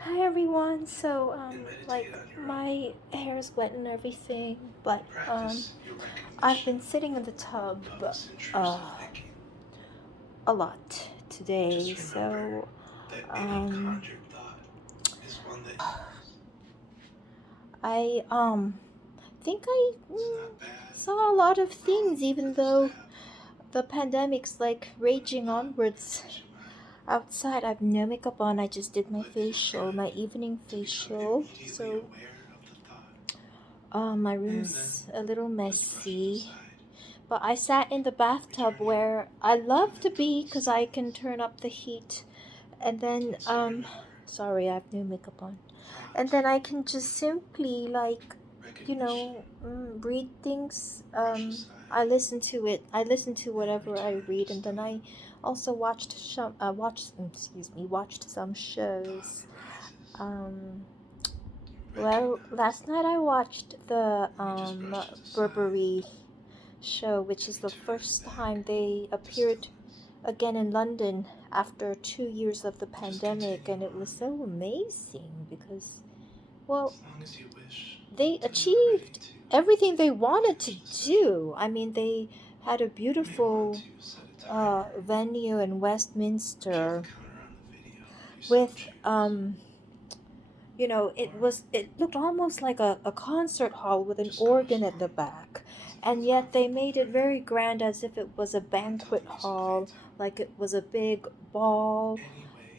Hi everyone. My hair is wet and everything, but I've been sitting in the tub uh, a lot today. Um, I think I saw a lot of things, even though the pandemic's like raging onwards. Outside, I have no makeup on. I just did my facial, my evening facial. My room's a little messy. But I sat in the bathtub where I love to be because I can turn up the heat. And sorry, I have no makeup on. And then I can just simply, read things. I listen to it. I listen to whatever I read. And then I also watched some shows. Um, well, last night I watched the Burberry show, which is the first time they appeared again in London after 2 years of the pandemic, and it was so amazing because, well, they achieved everything they wanted to do. I mean, they had a beautiful venue in Westminster with it looked almost like a concert hall with an organ at the back, and yet they made it very grand as if it was a banquet hall, like it was a big ball,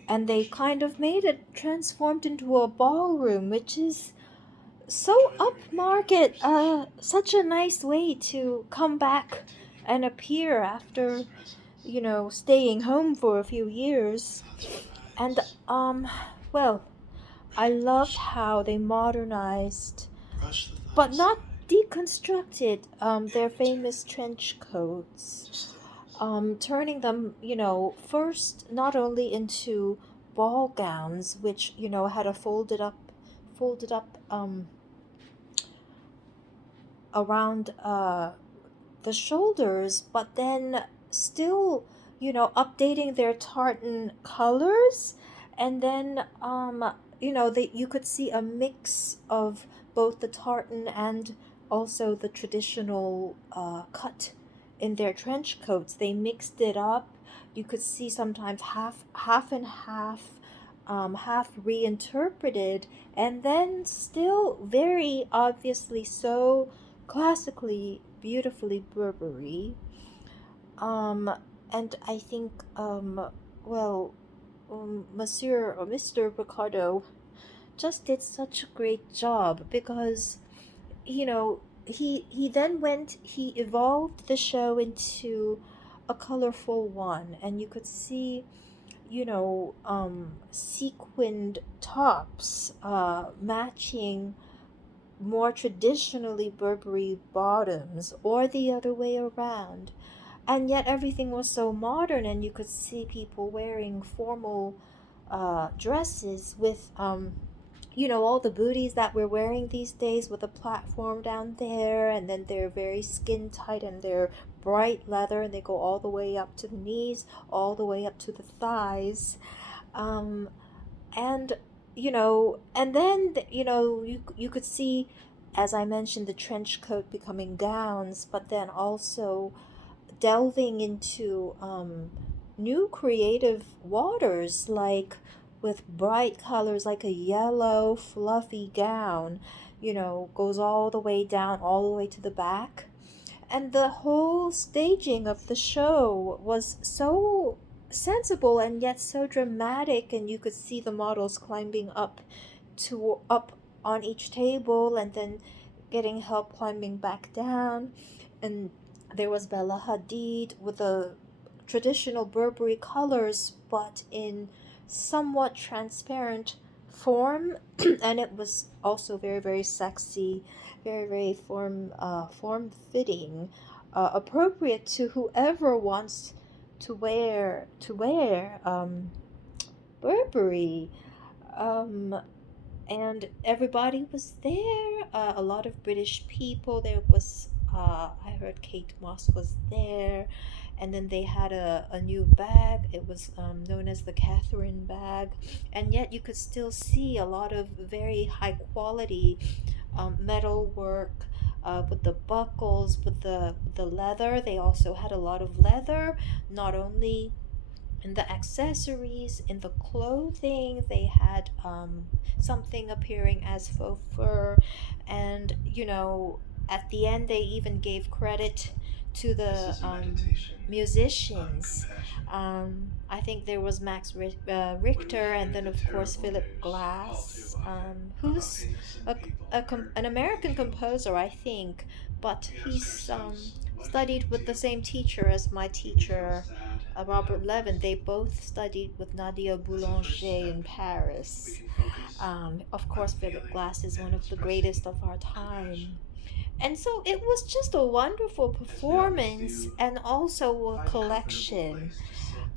and they kind of made it transformed into a ballroom, which is so upmarket. Such a nice way to come back and appear after staying home for a few years. And well, I loved how they modernized, but not deconstructed, their famous trench coats, turning them, first not only into ball gowns, which had a folded up around the shoulders, but then still, updating their tartan colors, and then you could see a mix of both the tartan and also the traditional cut in their trench coats. They mixed it up. You could see sometimes half and half. Half reinterpreted, and then still very obviously so classically, beautifully Burberry. Um, and I think, well, Monsieur or Mr. Ricardo just did such a great job because, he then he evolved the show into a colorful one, and you could see, sequined tops, matching more traditionally Burberry bottoms, or the other way around. And yet everything was so modern, and you could see people wearing formal dresses with, all the booties that we're wearing these days with a platform down there, and then they're very skin tight and they're bright leather and they go all the way up to the knees, all the way up to the thighs. Um, and and then you could see, as I mentioned, the trench coat becoming gowns, but then also delving into new creative waters, like with bright colors, like a yellow fluffy gown, goes all the way down, all the way to the back. And the whole staging of the show was so sensible and yet so dramatic, and you could see the models climbing up on each table and then getting help climbing back down. And there was Bella Hadid with the traditional Burberry colors, but in somewhat transparent form, and it was also very, very sexy, very, very form fitting, appropriate to whoever wants to wear Burberry. Um, and everybody was there. A lot of British people. There was, I heard Kate Moss was there, and then they had a new bag. It was known as the Catherine bag, and yet you could still see a lot of very high quality metal work with the buckles, with the leather. They also had a lot of leather, not only in the accessories, in the clothing. They had something appearing as faux fur, and at the end they even gave credit to This the is a meditation on musicians. compassion. I think there was When we Richter, and hear then the of course terrible Philip news all too Glass, often about who's innocent people hurt an and American killed, composer, I think, but we ask he's ourselves, what can we studied with the do same teacher as my when we feel teacher, sad and Robert Levin. helpless? They both studied with Nadia As a Boulanger first step, in we Paris. can focus Of on course, Philip feeling Glass is and one of the expressing greatest of our compassion. time. And so it was just a wonderful As we always performance do, and also a find a comfortable collection. place to sit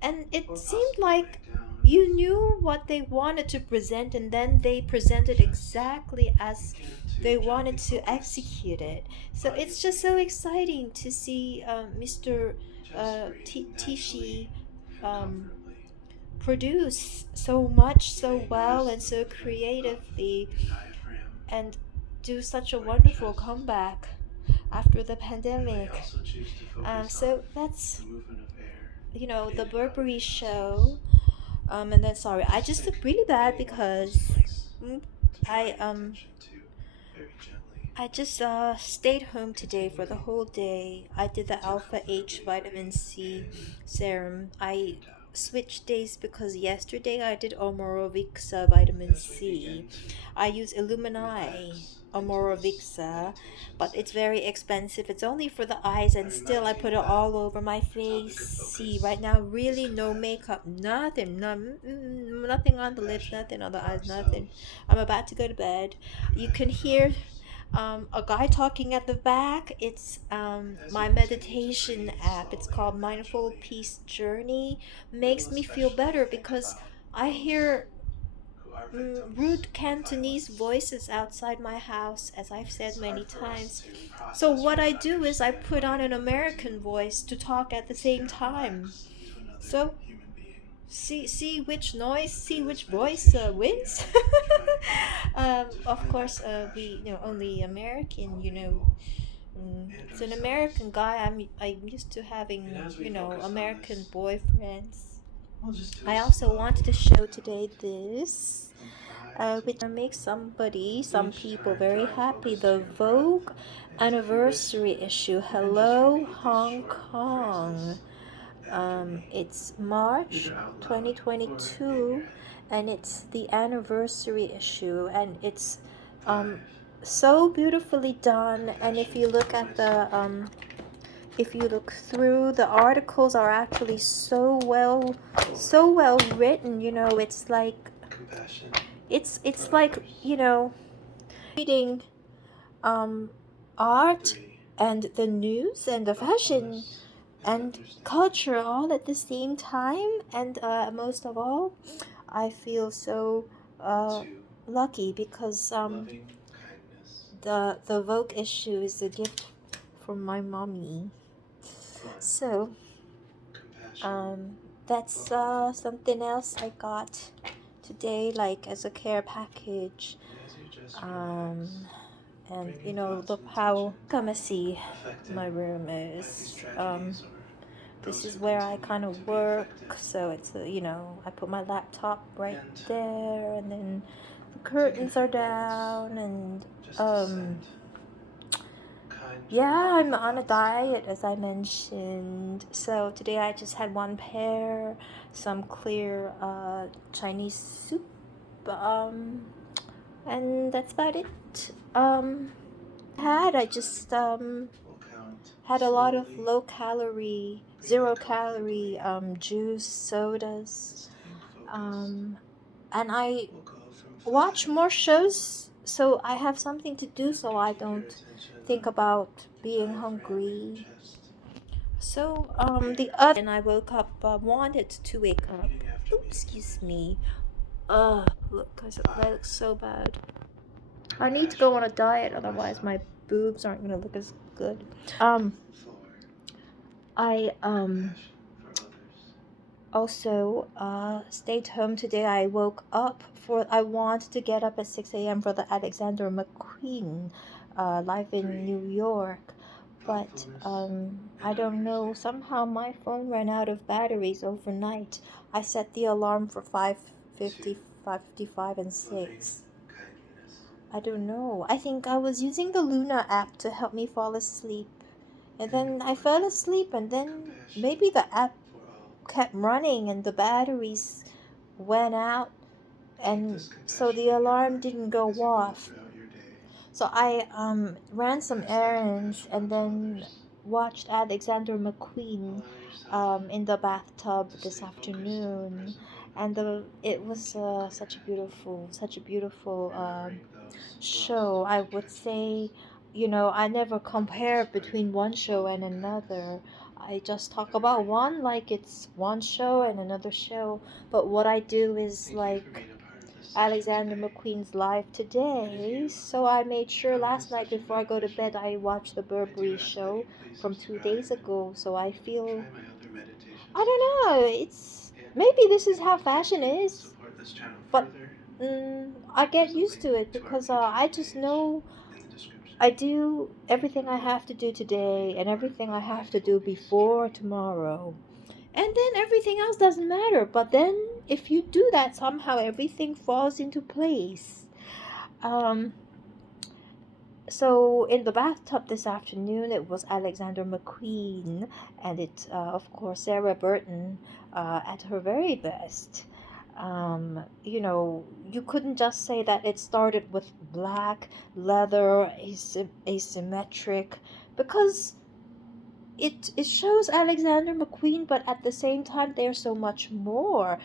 And it or seemed possibly lay like down you knew what they wanted to present, and then they presented just exactly as begin to they gently wanted to focus execute it. So body it's and just so breathing. exciting to see Just breathe naturally Tishi and um, comfortably. produce so much, You so may well, notice and the so movement of creatively, your diaphragm and do such a or your wonderful chest. comeback after the You may pandemic. also choose to focus on So that's the movement of air the in and out of Burberry your show. nostrils. And then sorry, I Just just pick look really bad any one of those because points mm, to draw I your attention to very gently. I just stayed home today for the Continuing whole day. I did the to Alpha H comfortably vitamin bring C in serum. I and out. switched days because yesterday I did Omorovixa vitamin As we C. begin to I use Illumini relax into this Omorovixa, meditation but it's session, very expensive. It's only for the eyes, I and still I remind put you it that all over my our face. topic of See, focus right now, is really no compassion. makeup, nothing, nothing on the lips, Compassion nothing on the for eyes, nothing. ourselves, I'm about to go to bed. You can compassion for hear others. a guy talking at the back. It's As you my continue to meditation breathe app. It's slowly called and Mindful naturally, Peace Journey. we Makes will me feel especially better think because about I those hear who are victims rude of Cantonese violence. voices outside my house, as I've said It's many hard for us times. to So process what or I do is I understand put what on it an means American to voice to talk at the same stare and time. relax into another So human being. see which noise, But see through which this voice meditation, we wins. are trying to Of find that course, we compassion for only American. all people and It's an American ourselves. guy. I'm used to And having as we focus on American this, boyfriends. we'll just do a I also slow wanted to show today count this, from 5 to which 10. makes some Each people time very drawing happy. focus to The your breath. Vogue And if you wish, anniversary issue. you can just Hello, repeat these Hong short Kong. phrases after me, It's March either out loud or in your 2022, head. and it's the anniversary issue, and it's 5. so beautifully done. And if Compassion you look for at myself. if you look through, the articles are actually 4. so well written. It's like Compassion it's for like others. reading um art 3. and the news and the fashion Thoughtfulness and and understanding. culture all at the same time. And most of all, I feel so uh 2. lucky because Loving kindness. the Vogue issue is a gift from my mommy. Fun. So Compassion um that's for all. something else I got today, like as a care package. And as you just um relax, and bring your thoughts look and how attention come see affected my room by these is. tragedies or This those is who where I continue kind to of be affected. work, so it's I put my laptop right And there, and then the take a curtains are few moments down, and just to send kind, yeah, loving I'm on a thoughts to them. diet, as I mentioned. So today I just had one pear, some clear Chinese soup, um, and that's about it. One more I time, just we'll count had a lot of slowly, low calorie, breathing 0 calorie comfortably juice, and sodas, staying focused. um, and I We'll go from watch 5 more shows, so I have something to do, as so you I keep your don't attention think on about your being diaphragm and your hungry. chest. So the Prepare, other, and I woke up, wanted to wake up. repeating after Oops, me, excuse please. me. Look, cause that 5. looks so bad. I need to go Compassion on a diet, for otherwise myself. my boobs aren't gonna look as good. 4. I passion for others. also stayed home today. I woke up for I wanted to get up at 6 a.m. for the Alexander McQueen live in 3. New York, but Thoughtfulness I and don't know. understanding. Somehow my phone ran out of batteries overnight. I set the alarm for 2. 5:50, 5:55, and Loving 6. kindness. I don't know. I think I was using the Luna app to help me fall asleep. And And then I 1. fell asleep, and then Compassion maybe the app for all. kept running and the batteries went out, Keep and this so compassion the in your alarm heart didn't go as you go off. throughout your day. So I ran some Pass that errands compassion and on to then others. watched Alexander McQueen Allow yourself in the bathtub to this stay focused in the afternoon, present and moment. it was Keep a clear head, such a beautiful remembering those lost show. I to would tragedies. say, I never Help us to compare spread between one show love and and kindness another. I just talk through every about one interaction. like it's one show and another show. But what I do is Thank you for like being a part of this session Alexander today. McQueen's live And if today. you So I made sure found this last night session before I go to beneficial, bed, I watched the I do Burberry ask that you show please from two subscribe days and ago. So I try feel, my other meditation I don't sessions. know, it's And maybe this is if you how would like fashion to is, support this channel but further, I there's get a used link to it to our because I Patreon just page know in the description. I do Thank you everything I again have to do for being today a and part everything I of have to Mindful do Peace before journey. tomorrow. And then everything else doesn't matter. But then if you do that, somehow everything falls into place. Um, so in the bathtub this afternoon, it was Alexander McQueen, and of course, Sarah Burton at her very best. You couldn't just say that it started with black leather, asymmetric, because it shows Alexander McQueen, but at the same time, there's so much more.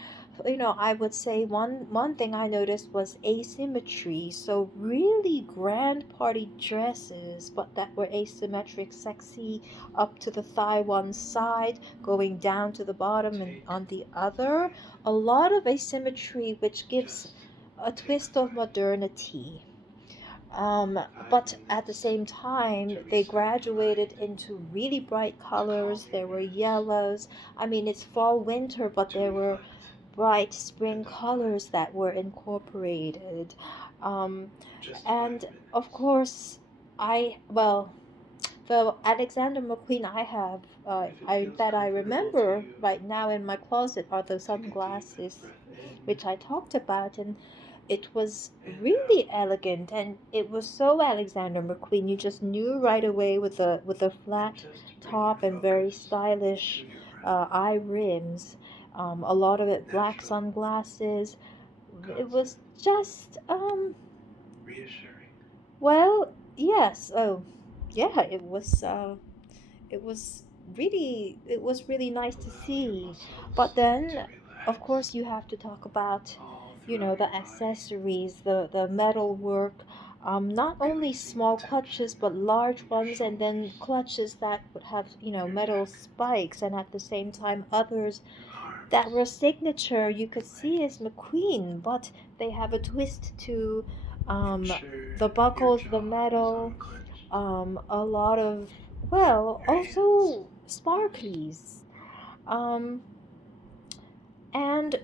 I would say one thing I noticed was asymmetry. So really grand party dresses, but that were asymmetric, sexy, up to the thigh one side, going down to the bottom and Take on the 5. other. A lot of asymmetry, which gives Just a take twist of 5. modernity. 5 But at the minutes same time, to they reset your graduated mind, into really bright to calm colors. your There were nerves, yellows. I mean, it's fall, winter, but to there were reflect bright and spring unwind. colors that were incorporated. Um, Just 5 and of minutes. course, well, the Alexander McQueen I have, If it feels I comfortable to remember you, right now in my closet are the take a deep sunglasses, breath in which I talked about, and it was and out. really elegant, and it was so Alexander McQueen. You just knew right away with the And flat just bring your top and very focus to stylish your breath. eye rims. A lot of it black Natural, sunglasses. It constant, was just reassuring. well, yes. Oh, yeah. It was it was really nice to Allow your see. But muscles to then of relax course you have to talk about all throughout the your body, accessories, the metal work, not only releasing the small tension clutches but large in your ones, and then shoulders, clutches that would have your metal neck, spikes, and at the same time others your that arms, were signature you your could see as legs, McQueen, but they have a twist to ensure the your buckles, the jaw is metal, unclenched, a lot of, well, your hands also loose. sparklies, um, and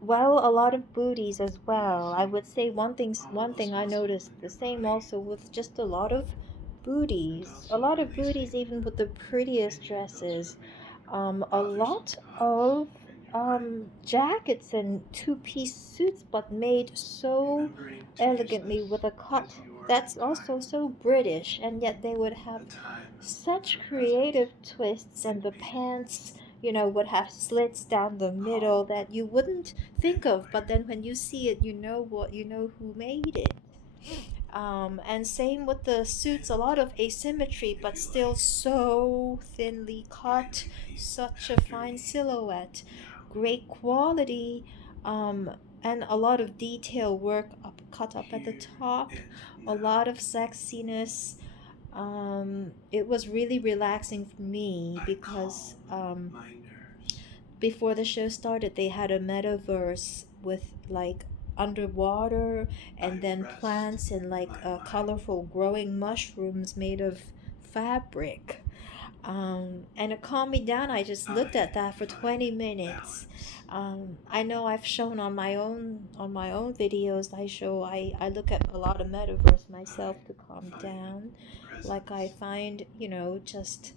well, a lot of booties as well. I Releasing would say all one those thing I muscles noticed in the your same body, also with just a lot of and booties, a also lot of releasing booties even with the prettiest any of those dresses, remaining a others of lot thoughts of in your mind. jackets and two-piece suits, but made so Remembering to use elegantly this with a as cut your that's time, also so British, and yet they would have a time such for presence creative twists, and and the meaning. pants, would have slits down the middle Calm that you wouldn't and think of, but aware. then when you see it, you know who made it. And same with the suits, a lot of asymmetry, If but you still like, so thinly you can cut, repeat such a after fine me silhouette, now. great quality, and a lot of detail work cut up at the Here top, and a now. lot of sexiness. It was really relaxing for me I because calm my nerves. before the show started, they had a metaverse with like underwater I and then rest plants and like my mind. colorful growing mushrooms made of fabric. And it calmed me down. I just looked at that for find 20 minutes. balance. I know I've shown on my own videos. I look at a lot of metaverse I myself to calm find down. Like I presence. find, just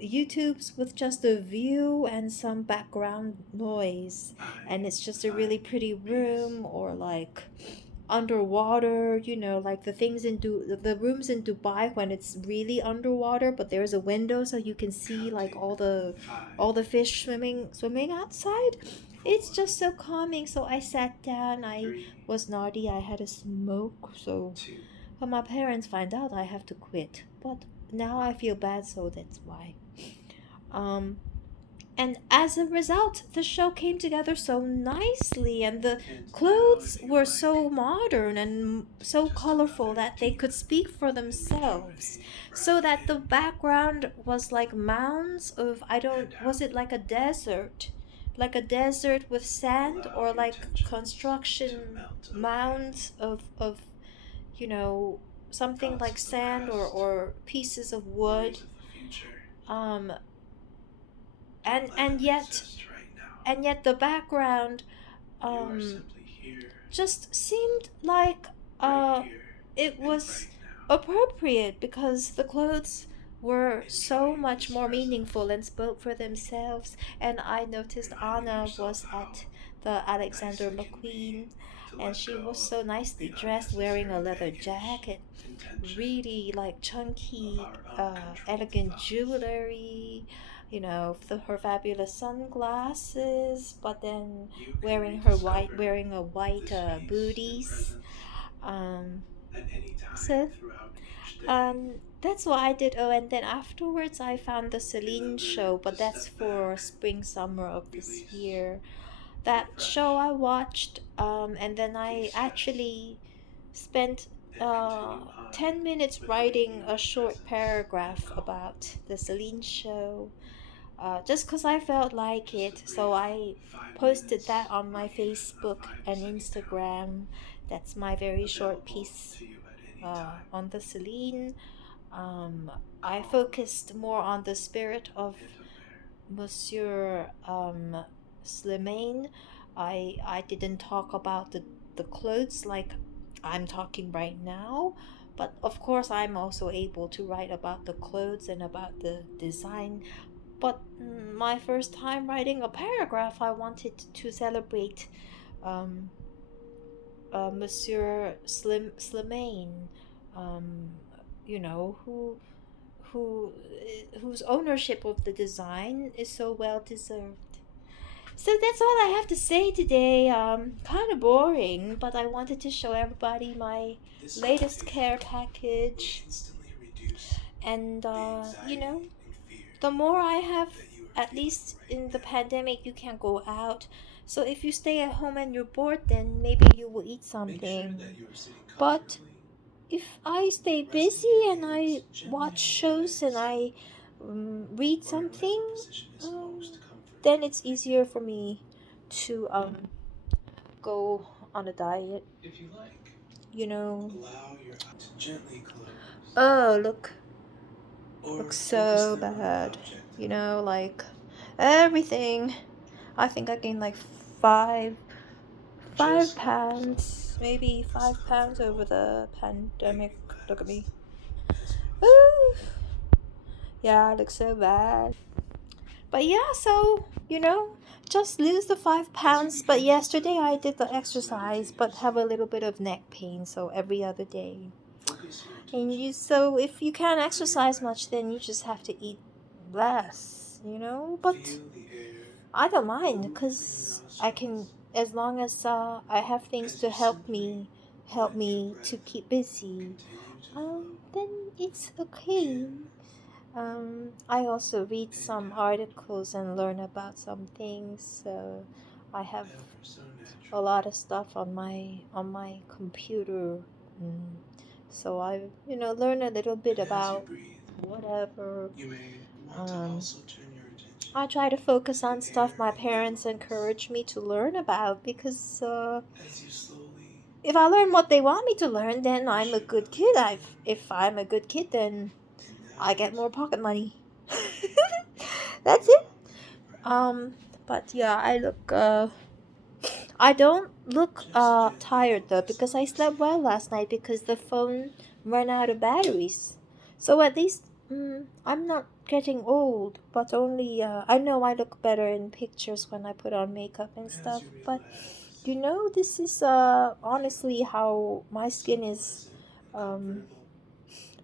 YouTube's with just a view and some background noise, I and it's just a really find pretty peace. room, or like underwater, like the rooms in Dubai when it's really underwater, but there's a window so you can see like Counting five, all the fish swimming outside. It's four, just so calming. So I sat down. I three, was naughty. I had a smoke. So two, when my parents find out, I have to quit. But now one. I feel bad, so that's why. Um, and as a result, the show came together so nicely, and the And now, clothes if you were like, so modern and so just colorful another that they deep could speak for and themselves. rejuvenating So breath that the in background was like mounds of, I don't, and was out. it like a desert? Like a desert with sand, Allow or your like tensions to construction melt away. mounds of you know, something Thoughts like of the sand, past, or pieces of wood. worries of the future, Um, don't and let and them yet exist right now. and yet the background You are um simply here, just seemed like right uh here, it and was right now. appropriate, because the clothes were so Enjoying much this more meaningful presence, and spoke for themselves. And I noticed reminding Anna yourself was how at the nice Alexander it can be McQueen, to and let she was go of so nicely the dressed, wearing a unnecessary leather baggage jacket, and tension really like of chunky, our uncontrolled elegant thoughts. jewelry, her fabulous sunglasses, but then You can rediscover wearing a white this peace and booties. presence Um, at any time so throughout each day. that's what I did. Oh, and then afterwards I found the Celine Remember show, to but that's step for back, spring summer of this release, year. That show refresh, I watched, and then I de stress, actually spent and continue on 10 minutes with writing a renewed short presence and paragraph calm. about the Celine show, just because I felt like Just a it. So brief I posted 5 minutes that on or my even a Facebook and 5-second count Instagram. That's my very short available piece to you at any time. on the Celine. um, I Calm focused more on the spirit of and aware. Monsieur Slimane. I didn't talk about the clothes like I'm talking right now, but of course I'm also able to write about the clothes and about the design. But my first time writing a paragraph, I wanted to celebrate um, Monsieur Slimane, um, you know who who whose ownership of the design is so well deserved. So that's all I have to say today. Kind of boring, but I wanted to show everybody my This latest meditation care will package. instantly reduce And the anxiety and fear the more I have, that you are at feeling least right in the now. pandemic, you can't go out. So if you stay at home and you're bored, then maybe you will eat Make sure something. that you are sitting But comfortably, if I stay resting busy your and I hands gently watch on your shows and legs, I read or in whatever something, position is most comforting then it's for easier you. for me to go on a diet. If you like, You know. allow your eyes to gently close Oh, looks or focus so them on an bad. object in You the room. know, like everything. I think I gained like five five Just let yourself pounds, become maybe as 5 pounds over comfortable the and pandemic. Look at me. relaxed as possible. Ooh, yeah, I look so bad. But yeah, so just lose the five As you pounds. But begin to settle yesterday I in did the to this exercise, meditative but have a state, little bit of neck pain, so every other day. focus your And attention you so if you can't on your exercise breath. much, then you just have to eat less. But Feel the air I don't mind, move through your because I can, nostrils as long as I have things as to you simply help let your me to breath keep busy. continue to flow Then it's okay. in I also read and some out articles and learn about some things. So I have ever so a naturally. lot of stuff on my computer. Mm. So I learn a little bit And as you about breathe, whatever. you may want to Um, also turn your attention I try to focus to the on stuff air my in your parents lungs encourage me to learn about, because as you slowly if I learn what they want me to learn, then push I'm a your good belly kid. in If I'm a good kid, then and I get out more pocket money. That's it. Deep breath. Um, but yeah, I don't look Just gently tired though focus because on I this slept well feeling. last night because the phone ran out of batteries. So at least I'm not getting old, but only I know I look better in pictures when I put on makeup and As stuff. you But relax, this is feel honestly how my so skin is pleasant and um comfortable.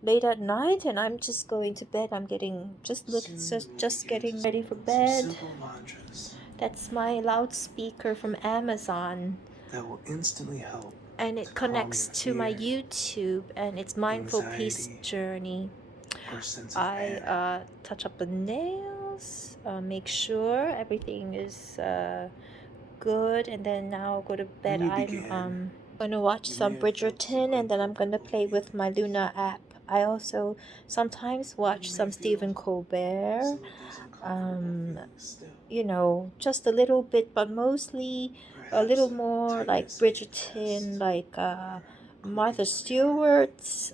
late at night, and I'm just going to bed. I'm getting Soon you will just begin to getting ready for some bed. simple mantras That's my loudspeaker from Amazon, that will instantly help and to it calm connects your to my fear, YouTube, and it's Mindful Peace anxiety, Journey. or sense of I panic. touch up the nails, make sure everything is good, and then now I'll go to bed. When you I'm begin, gonna watch you some may have felt some Bridgerton, and then I'm gonna uncomfortable play with my feelings. Luna app. I also sometimes watch You may some feel Stephen Colbert. some of these uncomfortable Um, feelings still. just a little bit, but mostly a little Perhaps a more like tightness in your Bridgerton, chest like or Martha quickness of your heart. Stewart's.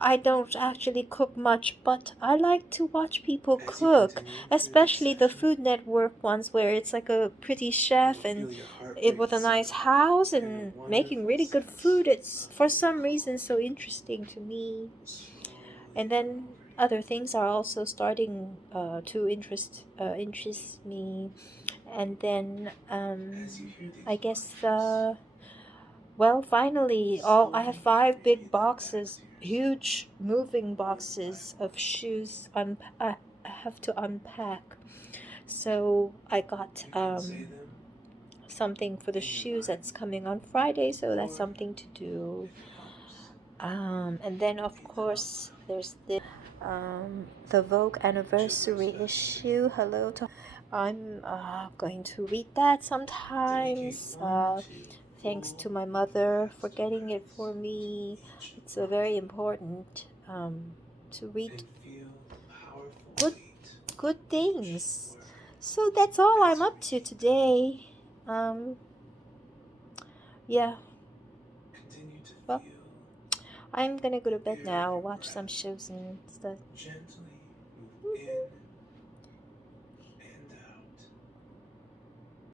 I don't actually cook much, but I like to watch people As you cook, continue through this especially the session, Food Network ones where it's like a pretty you chef will and feel your heart it with a race nice house in a and making wonderful really good sense food. It's for of some reason calm, so interesting to me. slowly And coming then over you. other things are also starting to interest me. And then As you hear these I guess mantras, well, finally, all I have slowly 5 big bringing them back boxes, to yourself, huge moving one by boxes one. of shoes. I have to unpack. So I got You can say them something for the in your shoes mind, that's coming on Friday. So that's or something to do. if it helps, And then of read them out course loud. there's the Vogue Put your first anniversary breath in the issue. beginning. Hello to. I'm going to read that Dedicate sometimes. 1 to Thanks full to my mother for gratitude getting it minutes for me. each It's a month very important to read and feel the powerful good weight good of each things. word So that's all as I'm you up to repeat them. today. Um, yeah. Continue to Well, feel I'm gonna go to the bed air of now. your Watch some breath shows and stuff. gently move in